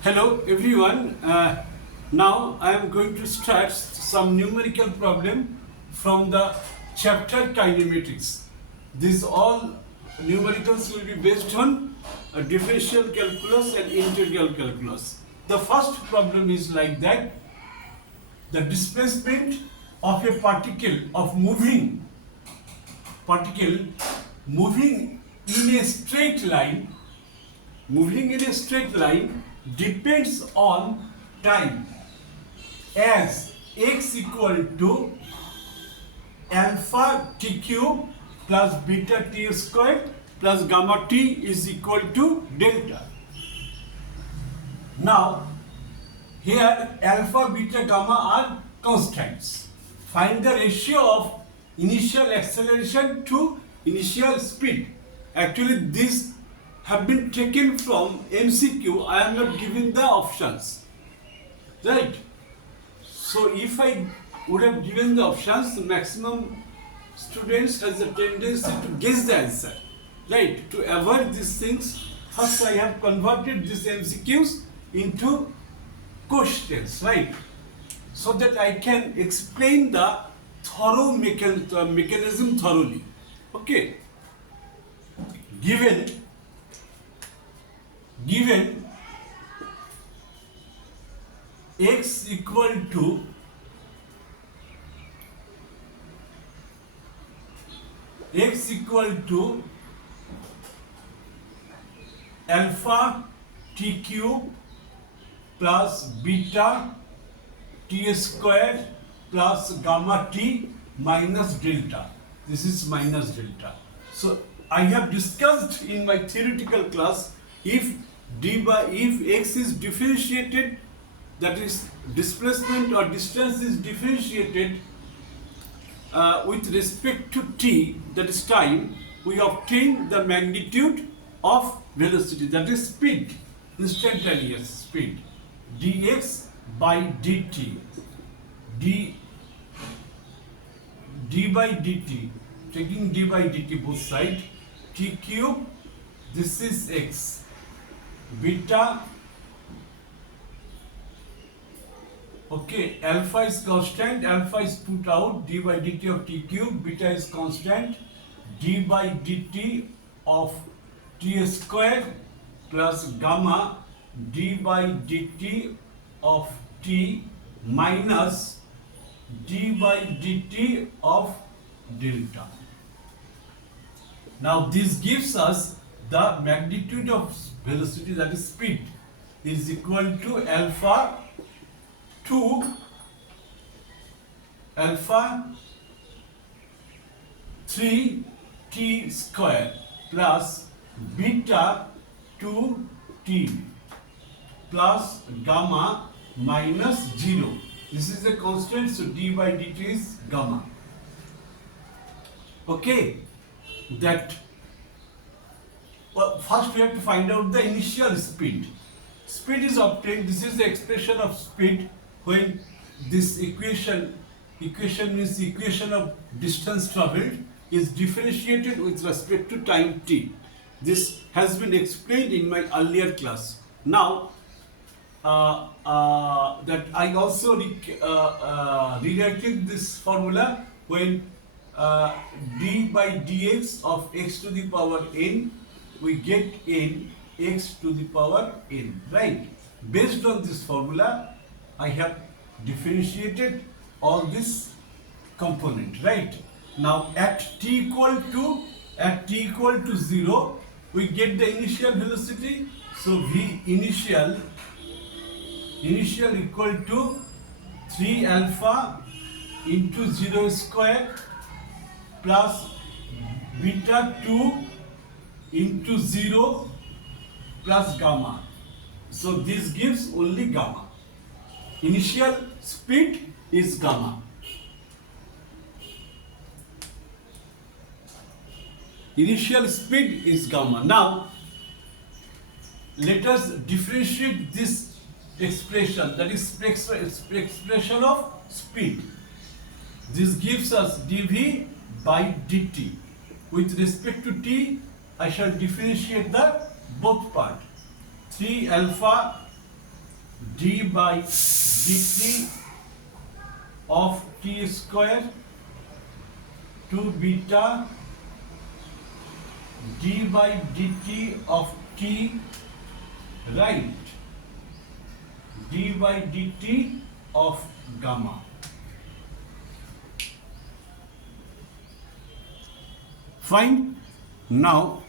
Hello everyone. Now I am going to start some numerical problem from the chapter Kinematics. These all numericals will be based on differential calculus and integral calculus. The first problem is like that: the displacement of a particle moving in a straight line depends on time as x equal to alpha t cube plus beta t square plus gamma t is equal to delta. Now here alpha, beta, gamma are constants. Find the ratio of initial acceleration to initial speed. Actually these have been taken from MCQ. I am not giving the options, right? So if I would have given the options, the maximum students has a tendency to guess the answer, right? To avoid these things, first I have converted these MCQs into questions, right? So that I can explain the thorough mechanism thoroughly. Okay. Given x equal to alpha t cube plus beta t square plus gamma t minus delta. This is minus delta. So I have discussed in my theoretical class, if x is differentiated, that is displacement or distance is differentiated with respect to t, that is time, we obtain the magnitude of velocity, that is speed, instantaneous speed, dx by dt, d by dt, taking d by dt both sides, t cube, this is x, beta, okay, alpha is constant, alpha is put out, d by dt of t cube, beta is constant, d by dt of t square plus gamma, d by dt of t minus d by dt of delta. Now this gives us the magnitude of velocity, that is speed, is equal to alpha 3 t square plus beta 2 t plus gamma minus 0. This is a constant, so d by dt is gamma. Okay, that first we have to find out the initial speed. Speed is obtained, this is the expression of speed when this equation means equation of distance traveled is differentiated with respect to time t. This has been explained in my earlier class. Now that I also rewriting this formula when d by dx of x to the power n, we get n x to the power n, right? Based on this formula, I have differentiated all this component, right? Now at t equal to 0, we get the initial velocity. So v initial equal to 3 alpha into 0 square plus beta 2 into 0 plus gamma. So this gives only gamma. Initial speed is gamma. Initial speed is gamma. Now let us differentiate this expression, that is expression of speed. This gives us dv by dt. With respect to t, I shall differentiate the both part. 3 alpha d by dt of t square to beta d by dt of t, right, d by dt of gamma. Fine. Now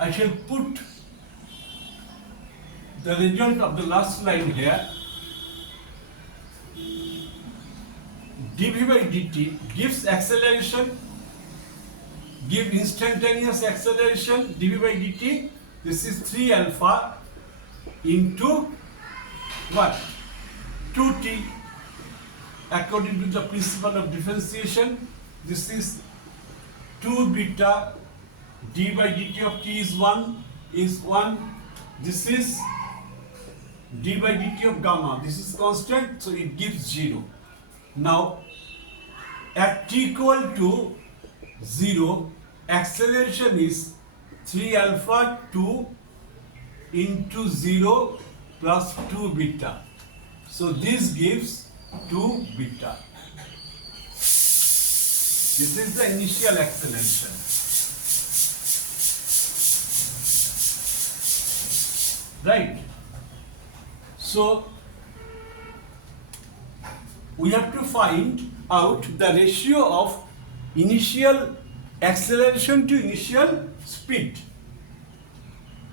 I shall put the result of the last line here. dv by dt gives acceleration, give instantaneous acceleration dv by dt. This is 3 alpha into what? 2t according to the principle of differentiation. This is 2 beta d by dt of t is 1. This is d by dt of gamma. This is constant, so it gives 0. Now at t equal to 0, acceleration is 3 alpha 2 into 0 plus 2 beta. So this gives 2 beta. This is the initial acceleration. Right. So we have to find out the ratio of initial acceleration to initial speed.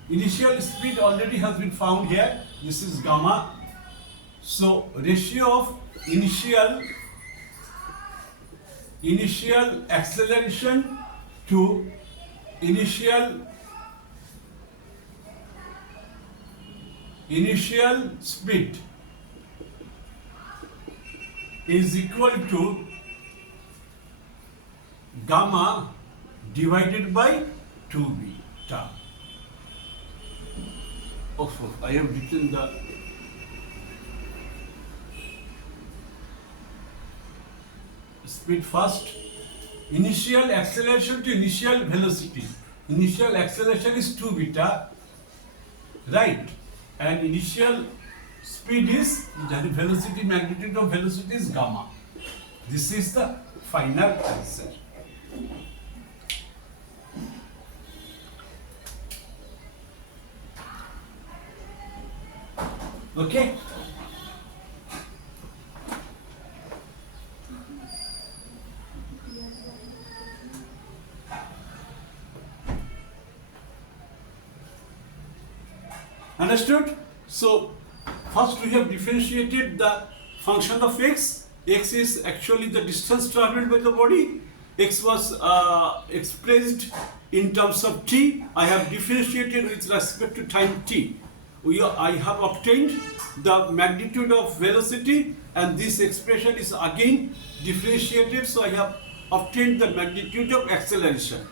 Initial speed already has been found here. This is gamma. So ratio of initial acceleration to initial speed is equal to gamma divided by 2 beta. Oh, I have written the speed first. Initial acceleration to initial velocity. Initial acceleration is 2 beta, right? And initial speed is, the velocity, magnitude of velocity is gamma. This is the final answer. Okay? Understood? So first we have differentiated the function of x. X is actually the distance traveled by the body. X was expressed in terms of t. I have differentiated with respect to time t. I have obtained the magnitude of velocity, and this expression is again differentiated, so I have obtained the magnitude of acceleration.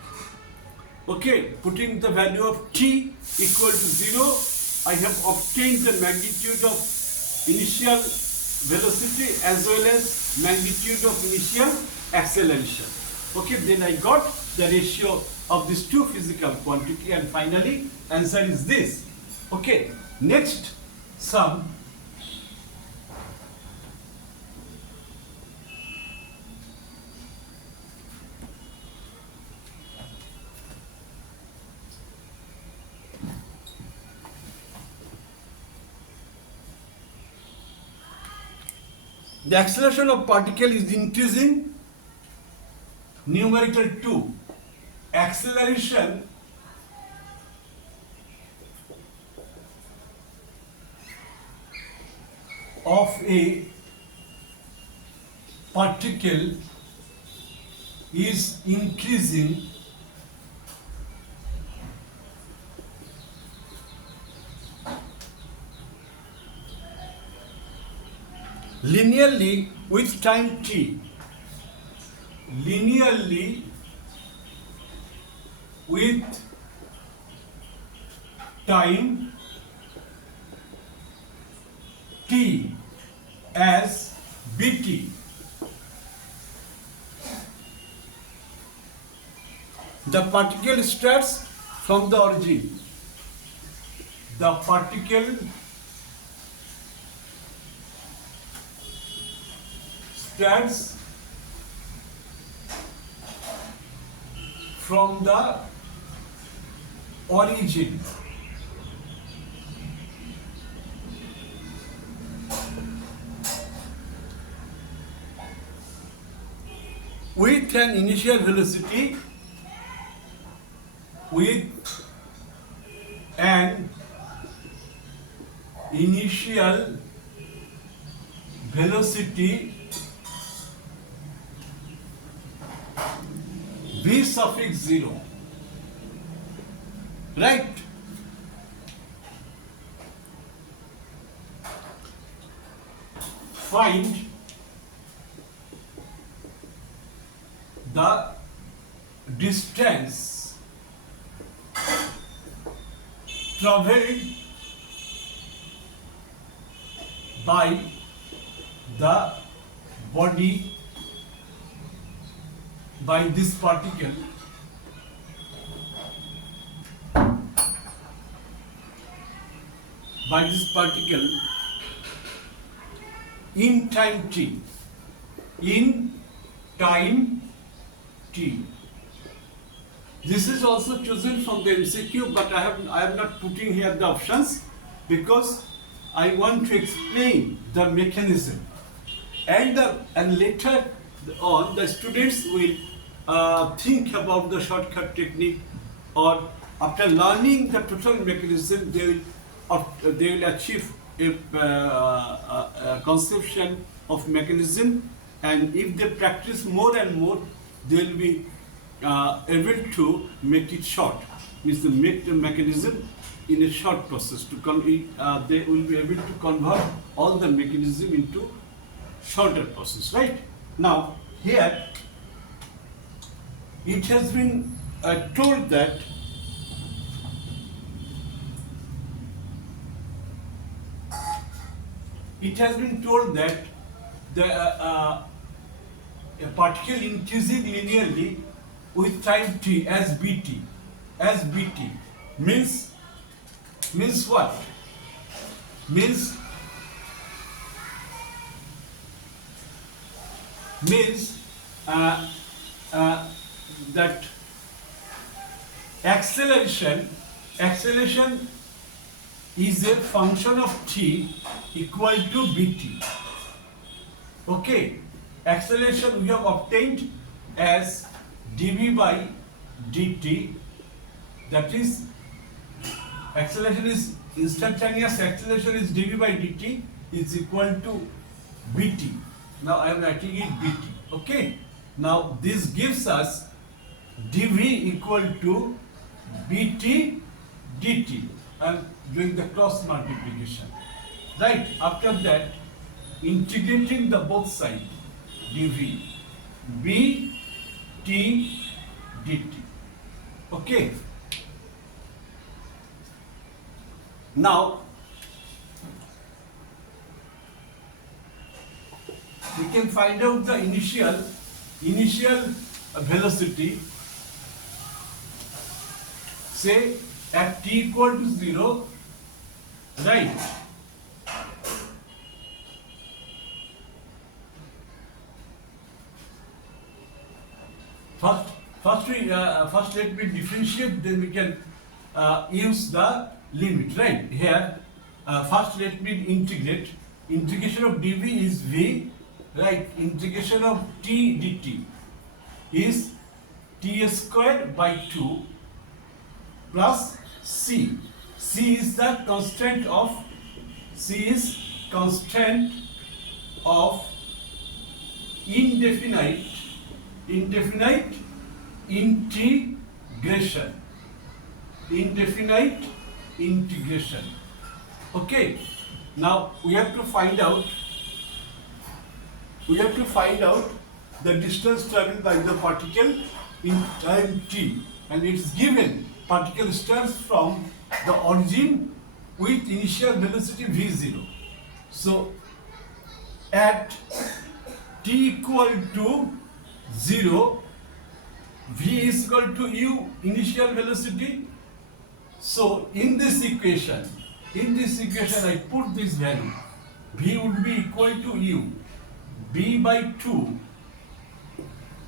Okay, putting the value of t equal to 0, I have obtained the magnitude of initial velocity as well as magnitude of initial acceleration. Okay, then I got the ratio of these two physical quantity, and finally answer is this. Okay, next sum. The acceleration of particle is increasing. Numerical 2. Acceleration of a particle is increasing linearly with time t. Linearly with time t as bt. The particle starts from the origin. The particle starts from the origin. With an initial velocity, with an initial velocity v suffix 0, right? Find the distance traveled by the body by this particle in time t. In time t. This is also chosen from the MCQ, but I am not putting here the options because I want to explain the mechanism, and later on the students will think about the shortcut technique, or after learning the total mechanism they will achieve a conception of mechanism, and if they practice more and more they will be able to make it short, means to make the mechanism in a short process. They will be able to convert all the mechanism into shorter process, right? Now here it has been told that the a particle increasing linearly with time t as bt means what? Means that acceleration is a function of t equal to bt. Okay, acceleration we have obtained as dv by dt, that is acceleration is instantaneous acceleration is dv by dt is equal to bt. Now I am writing it bt. Okay, now this gives us dv equal to bt dt. I am doing the cross multiplication, right? After that, integrating the both sides, dv bt dt. Okay, now we can find out the initial velocity, say at t equal to 0, right? First let me differentiate, then we can use the limit, right? Here first let me integrate. Integration of dv is v, right? Integration of t dt is t squared by 2 plus c. C is the constant of indefinite integration. Okay, now we have to find out the distance traveled by the particle in time t, and it's given particle starts from the origin with initial velocity v0. So at t equal to 0, v is equal to u, initial velocity. So in this equation I put this value. V would be equal to u, b by 2.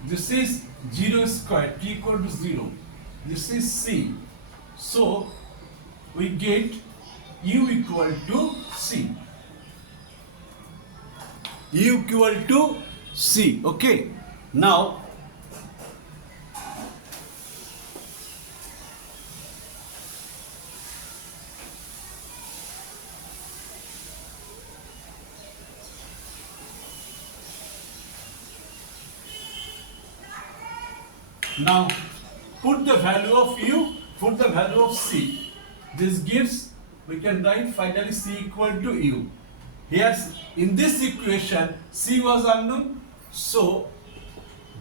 This is 0 square, t equal to 0. This is c. So we get u equal to c. U equal to c. Okay. Now put the value of u, put the value of c. This gives, we can write finally c equal to u. Here in this equation c was unknown, so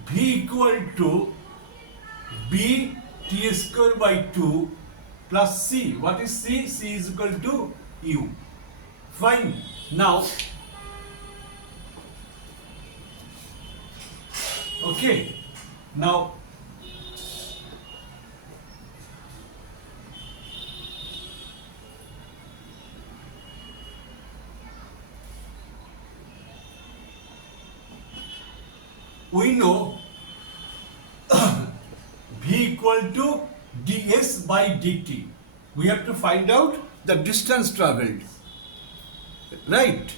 v equal to b t square by 2 plus c. What is c? C is equal to u. Fine. Now, okay. Now we know v equal to ds by dt. We have to find out the distance traveled, right?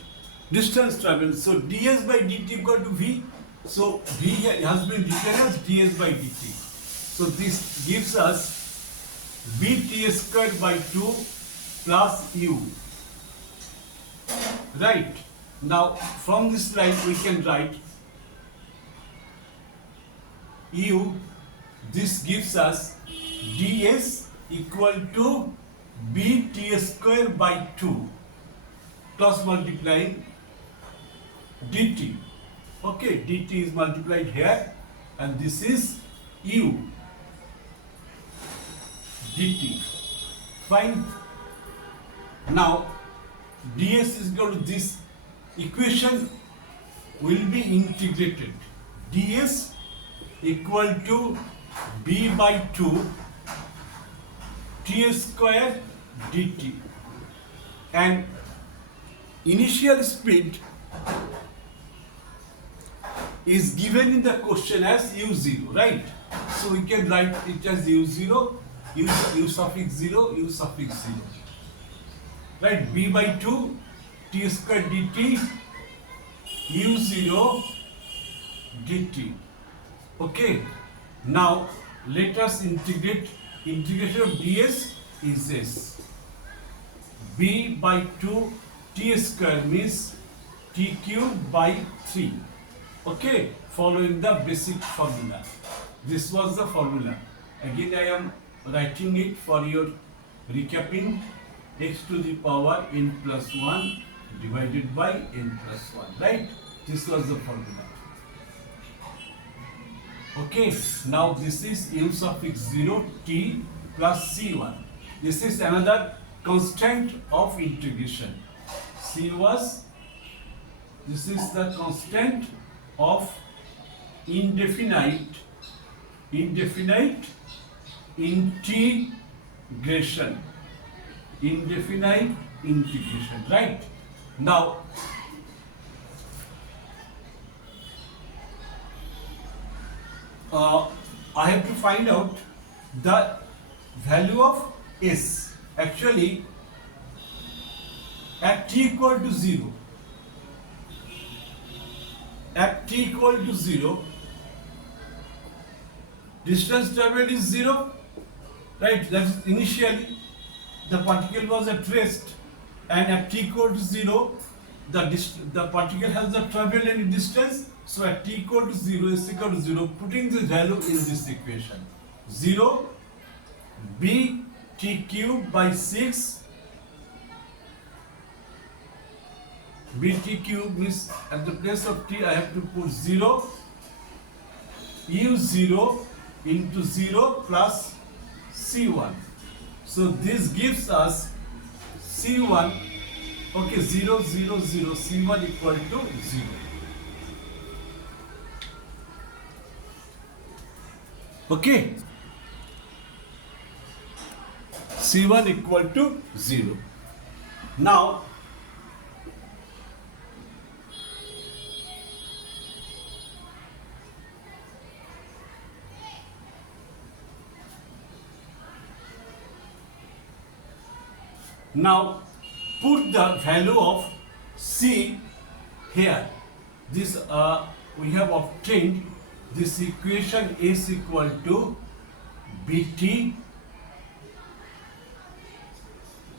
Distance traveled. So ds by dt equal to v. So v has been written as ds by dt. So this gives us bt square by 2 plus u. Right. Now from this line we can write u. This gives us ds equal to bt square by 2 plus multiplying dt. Okay, dt is multiplied here and this is u dt. Fine. Now ds is equal to this equation will be integrated. ds equal to b by 2 t square dt, and initial speed is given in the question as u0, right? So we can write it as u0, u suffix 0, u suffix 0, right? b by 2 t square dt, u0 dt. Okay. Now let us integrate. Integration of ds is this. b by 2 t square means t cube by 3. Okay, following the basic formula. This was the formula. Again I am writing it for your recapping. X to the power n plus 1 divided by n plus 1. Right? This was the formula. Okay, now this is u suffix 0 t plus c1. This is another constant of integration. C was, this is the constant of indefinite integration. Indefinite integration, right? Now I have to find out the value of s. Actually, at t equal to 0, distance traveled is 0, right? That is initially the particle was at rest, and at t equal to 0, the particle has the traveled any distance. So at t equal to 0, s equal to 0, putting the value in this equation, 0 b t cube by 6, bt cube means at the place of t I have to put 0, u0 into 0 plus c1. So this gives us c1, okay, 0, 0, 0, c1 equal to 0. Okay, C1 equal to 0. Now put the value of C here. This we have obtained this equation is equal to BT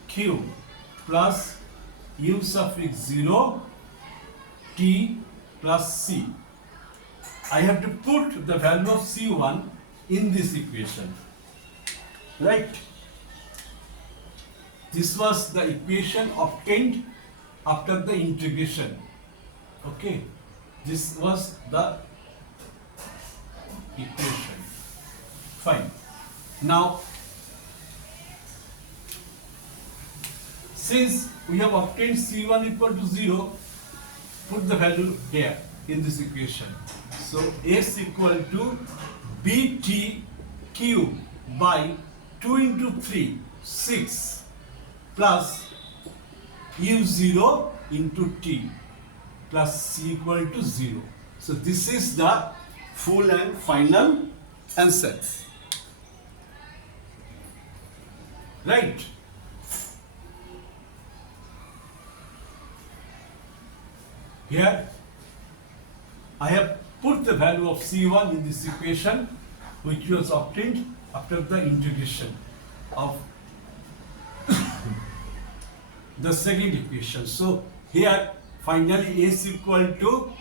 Q plus U suffix 0 T plus C. I have to put the value of C1 in this equation, right? This was the equation obtained after the integration. Okay, this was the equation. Fine. Now, since we have obtained C1 equal to 0, put the value here in this equation. So S equal to BT cube by 2 into 3, 6 plus U0 into T plus C equal to 0. So this is the full and final answer. Right? Here I have put the value of C1 in this equation, which was obtained after the integration of the second equation. So here finally S equal to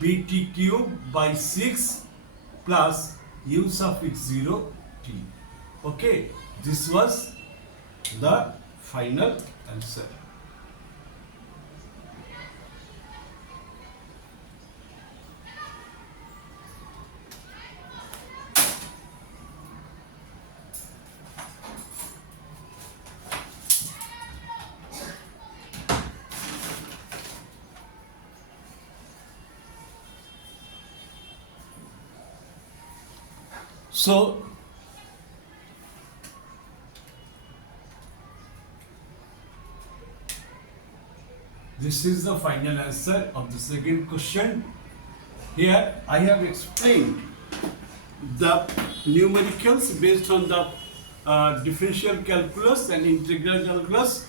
BT cube by 6 plus U suffix 0 T. Okay, this was the final answer. So this is the final answer of the second question. Here I have explained the numericals based on the differential calculus and integral calculus.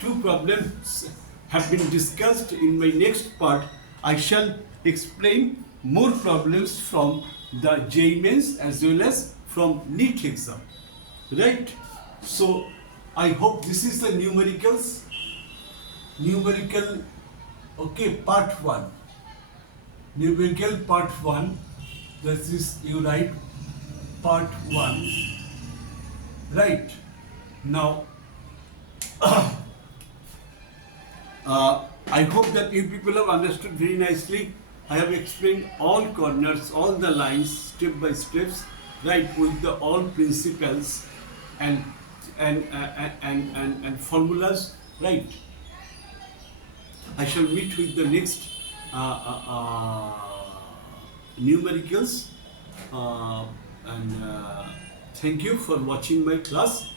Two problems have been discussed. In my next part, I shall explain more problems from the JEE Mains as well as from NEET exam. Right? So I hope this is the numericals. Numerical, okay, part 1. Numerical part 1. This is, you write part 1. Right? Now, I hope that you people have understood very nicely. I have explained all corners, all the lines, step by steps, right, with the all principles and formulas, right. I shall meet with the next numericals, and thank you for watching my class.